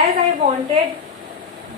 as I wanted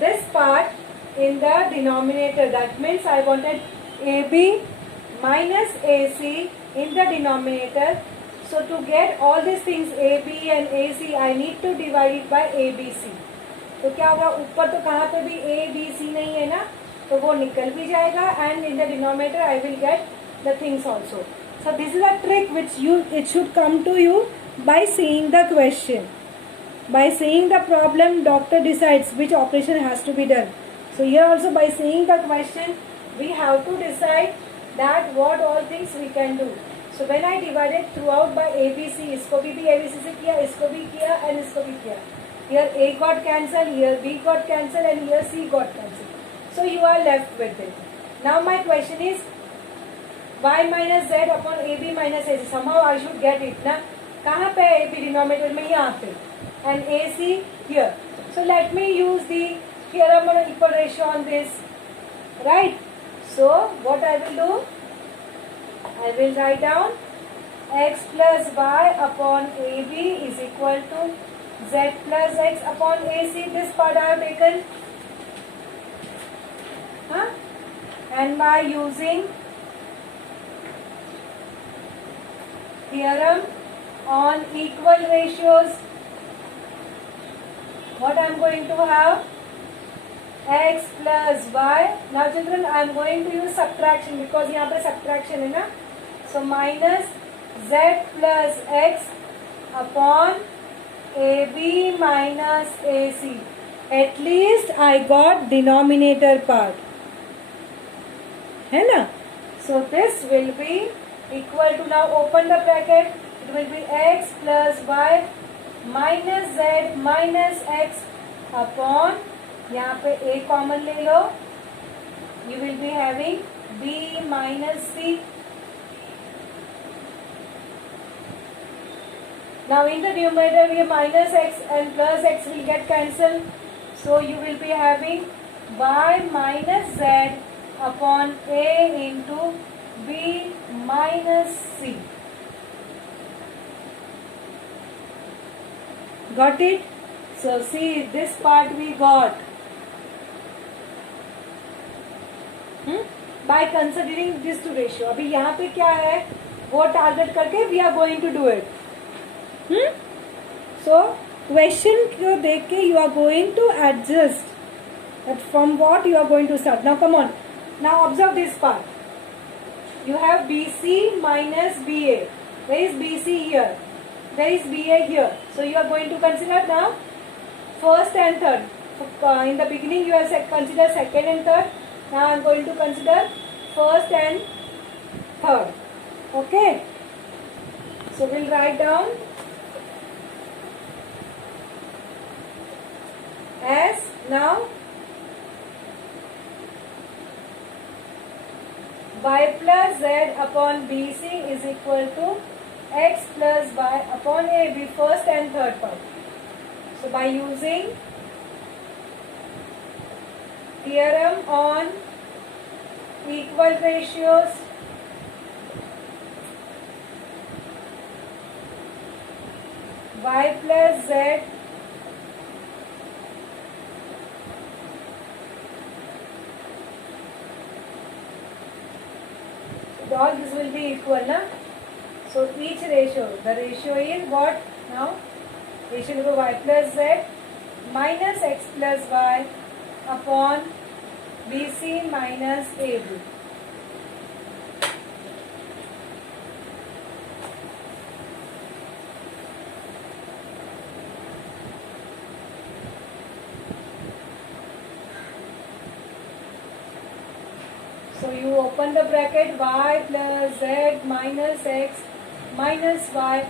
this part in the denominator, that means I wanted AB minus AC in the denominator. So to get all these things AB and AC, I need to divide it by ABC. तो क्या होगा, ऊपर तो कहाँ पे भी ABC नहीं है ना, तो वो निकल भी जाएगा, and in the denominator I will get the things also. So this is a trick which it should come to you by seeing the question. By seeing the problem, doctor decides which operation has to be done. So here also by seeing the question, we have to decide that what all things we can do. So when I divided throughout by ABC, इसको भी ABC से किया, इसको भी किया and इसको भी किया. Here A got cancelled, here B got cancelled and here C got cancelled. So you are left with it. Now my question is y minus z upon AB minus AC. Somehow I should get it ना. कहाँ पे AB denominator में, यहाँ पे, and AC here. So let me use the theorem on equal ratio on this, right? So what I will do, I will write down x plus y upon AB is equal to z plus x upon AC. This part I have taken, and by using theorem on equal ratios, what I am going to have, x plus y. Now children, I am going to use subtraction because यहाँ पे subtraction है ना. So minus z plus x upon AB minus AC. At least I got denominator part, है ना. So this will be equal to, now open the bracket, it will be x plus y minus z minus x upon, यहाँ पे a common ले लो, you will be having b minus c. Now in the numerator we have minus x and plus x will get cancelled, so you will be having y minus z upon a into b minus c. Got it? So see, this part we got. By considering this two ratio. अभी यहाँ पे क्या है, वो target करके we are going to do it. So question को देख के you are going to adjust that from what you are going to start. Now come on. Now observe this part. You have BC minus BA. Where is BC here? There is BA here. So you are going to consider now first and third. In the beginning you have considered second and third. Now I am going to consider first and third. Okay. So we'll write down as now y plus z upon BC is equal to x plus y upon AB, first and third part. So by using theorem on equal ratios, y plus z all this will be equal, na? So each ratio, the ratio is what now? Ratio will be y plus z minus x plus y upon BC minus AB. So you open the bracket, y plus z minus x minus y.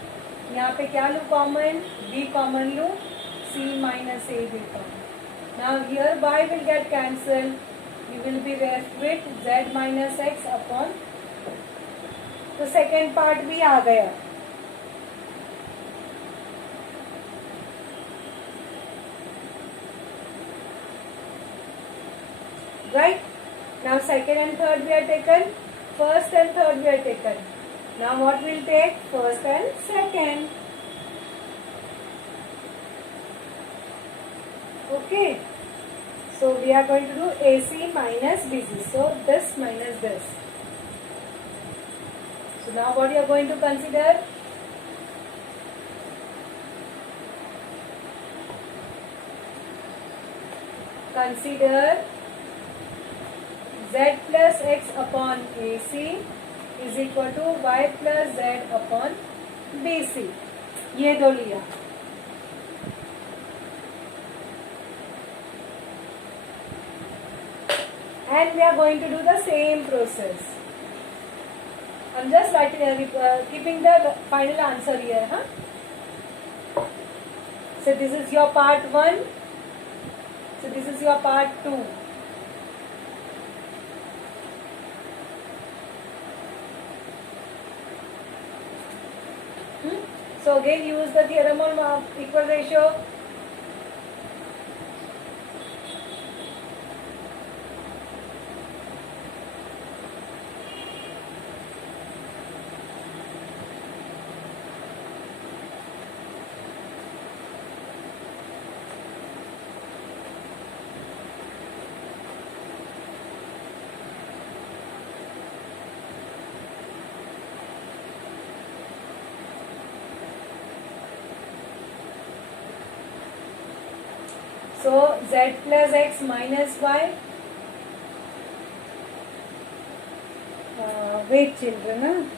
यहाँ पे क्या लूँ common, b common लूँ, c minus a b common. Now here y will get cancelled. You will be left with z minus x upon. तो second part भी आ गया. Right? Now second and third we are taken. First and third we are taken. Now what will take? First and second. Okay. So we are going to do AC minus BC. So this minus this. So now what you are going to consider? Consider Z plus X upon AC is equal to Y plus Z upon BC. ये दो लिया. And we are going to do the same process. I'm just keeping the final answer here. So this is your part 1. So this is your part 2. So again use the theorem on equal ratio. So Z plus X minus Y. Wait children.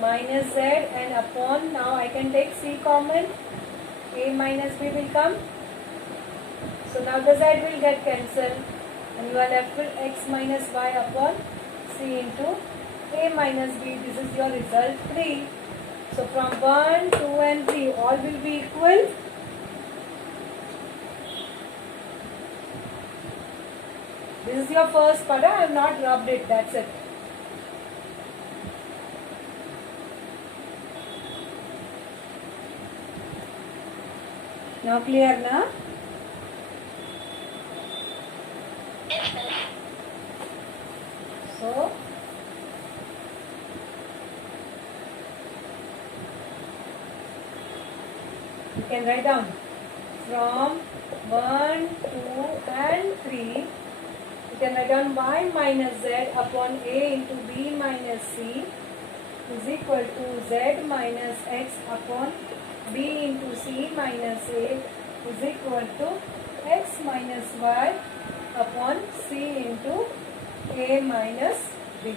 Minus Z and upon, now I can take C common. A minus B will come. So now the Z will get cancelled and you are left with X minus Y upon C into A minus B. This is your result 3. So from 1, 2 and 3 all will be equal. This is your first part. I have not rubbed it. That's it. Now clear na? So you can write down from 1, 2 and 3. You can write down Y minus Z upon A into B minus C is equal to Z minus X upon B into C minus A is equal to X minus Y upon C into A minus B.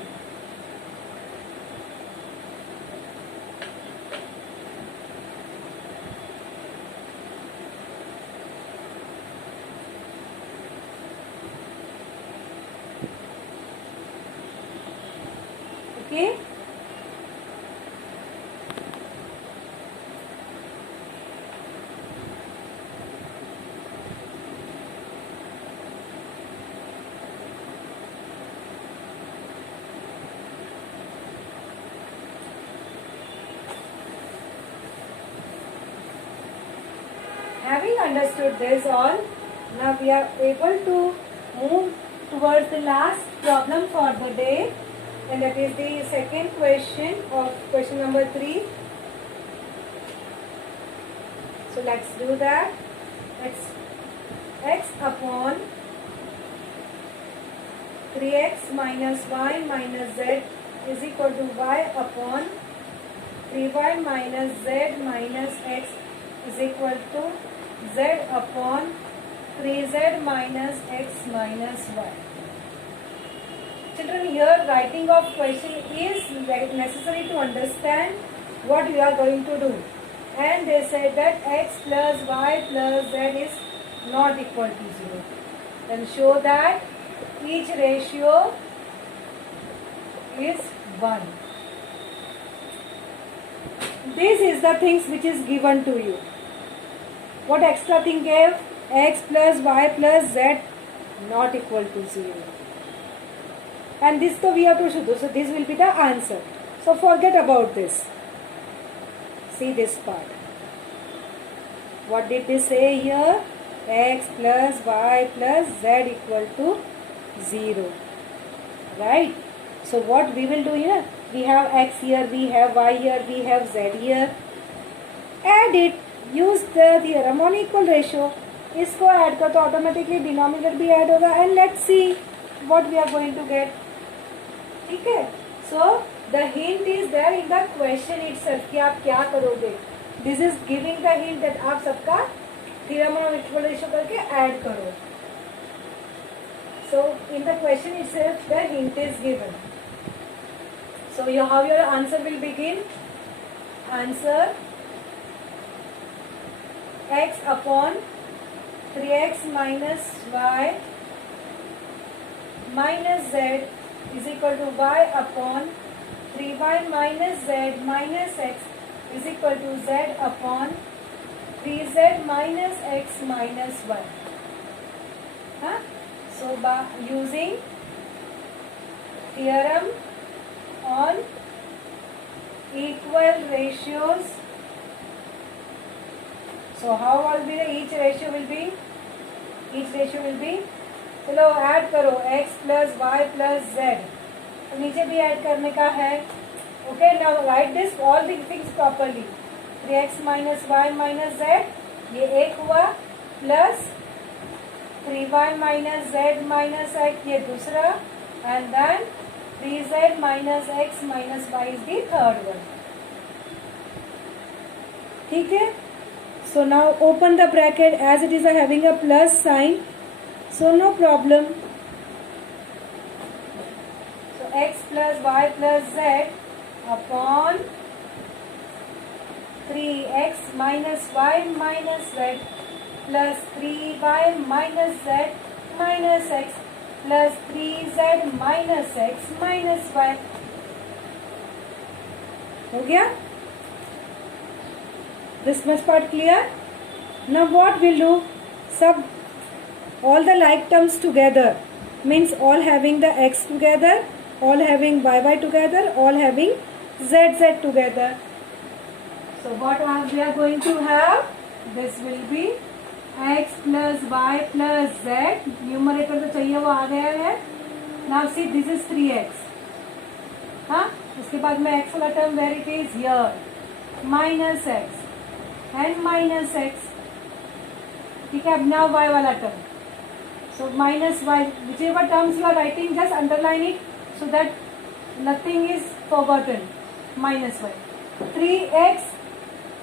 Okay. Having understood this all, now we are able to move towards the last problem for the day, and that is the second question of question number 3. So let's do that. X upon 3x minus y minus z is equal to y upon 3y minus z minus x is equal to z upon 3z minus x minus y. Children, here writing of question is necessary to understand what we are going to do. And they said that x plus y plus z is not equal to 0. Then show that each ratio is 1. This is the things which is given to you. What extra thing gave? X plus y plus z not equal to 0. And this so we have to show. So this will be the answer. So forget about this. See this part. What did they say here? X plus y plus z equal to 0. Right? So what we will do here? We have x here, we have y here, we have z here. Add it. Use the theorem on equal ratio. इसको add कर तो automatically denominator भी add होगा and let's see what we are going to get. ठीक है. So the hint is there in the question itself कि आप क्या करोगे. This is giving the hint that आप सबका थ्योरम ऑन इक्वल रेशियो करके ऐड करो. So in the question itself the hint is given. So how your answer will begin? Answer x upon 3x minus y minus z is equal to y upon 3y minus z minus x is equal to z upon 3z minus x minus y. So by using theorem on equal ratios, so how will be the each ratio will be? चलो add करो x plus y plus z. तो नीचे भी add करने का है. Okay, now write this all the things properly. 3x minus y minus z ये एक हुआ, plus 3y minus z minus x ये दूसरा, and then 3z minus x minus y is the third one. ठीक है. So now open the bracket as it is having a plus sign. So no problem. So x plus y plus z upon 3x minus y minus z plus 3y minus z minus x plus 3z minus x minus y. हो गया? This much part clear? Now what we'll do? Sub all the like terms together means all having the x together, all having y together, all having z together. So what we are going to have? This will be x plus y plus z. Numerator तो चाहिए वो आ गया है. Now see this is 3x. हाँ, उसके बाद में x वाला term where it is here minus x and minus x. ठीक है. अब now y वाला term. So minus y, whichever terms you are writing, just underline it so that nothing is forgotten. Minus y. 3x,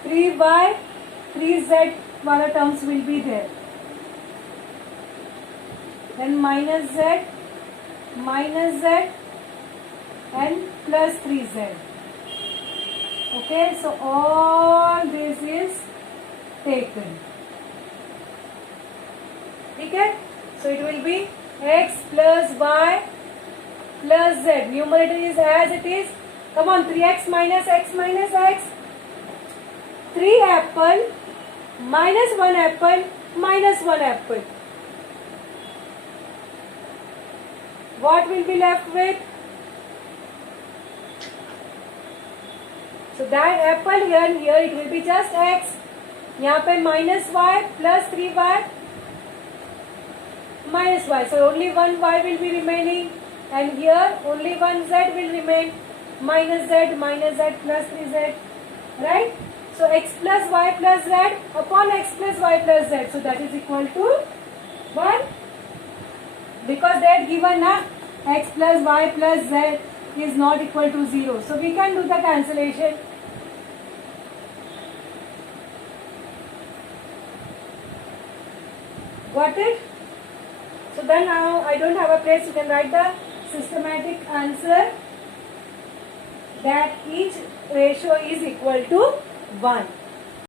3y, 3z वाला terms will be there. Then minus z and plus 3z. Okay, so all this is taken. ठीक है. So it will be x plus y plus z. Numerator is as it is. Come on, 3x minus x minus x. 3 apple minus 1 apple minus 1 apple. What will be left with? So that apple here and here it will be just x. यहाँ पे minus y plus 3y minus y. So only one y will be remaining, and here only one z will remain. Minus z plus 3z, right? So x plus y plus z upon x plus y plus z. So that is equal to 1. Because that given na x plus y plus z is not equal to 0. So we can do the cancellation. Got it? So then now I don't have a place. You can write the systematic answer that each ratio is equal to 1.